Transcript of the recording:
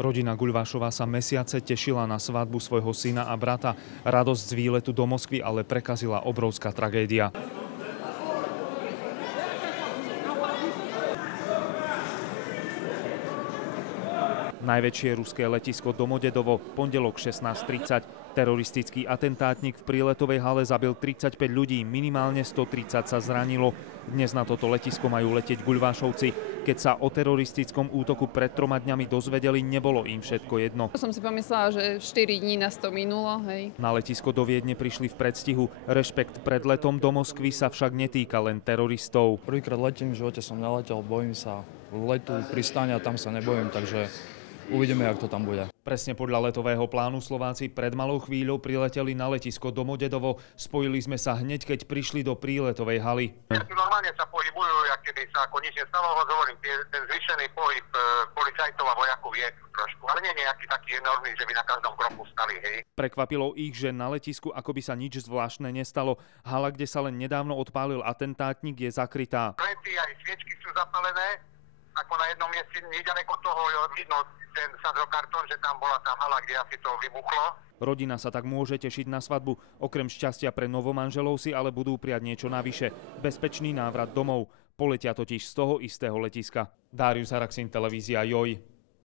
Rodina Guľvášová sa mesiace tešila na svadbu svojho syna a brata. Radosť z výletu do Moskvy ale prekazila obrovská tragédia. Najväčšie ruské letisko Domodedovo, pondelok 16:30. Teroristický atentátnik v príletovej hale zabil 35 ľudí, minimálne 130 sa zranilo. Dnes na toto letisko majú letieť Guľvášovci. Keď sa o teroristickom útoku pred 3 dňami dozvedeli, nebolo im všetko jedno. Som si pomyslela, že 4 dní nás to minulo, hej. Na letisko do Viedne prišli v predstihu. Rešpekt pred letom do Moskvy sa však netýka len teroristov. Prvýkrát letím, v živote som neletel, bojím sa letu, pristáňa, tam sa nebojím, takže uvidíme, jak to tam bude. Presne podľa letového plánu Slováci pred malou chvíľou prileteli na letisko Domodedovo. Spojili sme sa hneď, keď prišli do príletovej haly. Normálne sa pohybujú, jak keby sa ako nič nestalo, hovorím, ten zvýšený pohyb policajtov a vojakov je trošku, ale nie nejaký taký enormný, že by na každom kroku stali, hej. Prekvapilo ich, že na letisku akoby sa nič zvláštne nestalo. Hala, kde sa len nedávno odpálil atentátnik, je zakrytá. Lety aj sviečky sú zapálené, ako na jednom mieste nedaleko toho vidno ten Sandrokartón, že tam bola tá hala, kde asi to vybuchlo. Rodina sa tak môže tešiť na svadbu. Okrem šťastia pre novomanželov si ale budú prijať niečo navyše. Bezpečný návrat domov. Poletia totiž z toho istého letiska. Darius Haraxin, televízia Joj.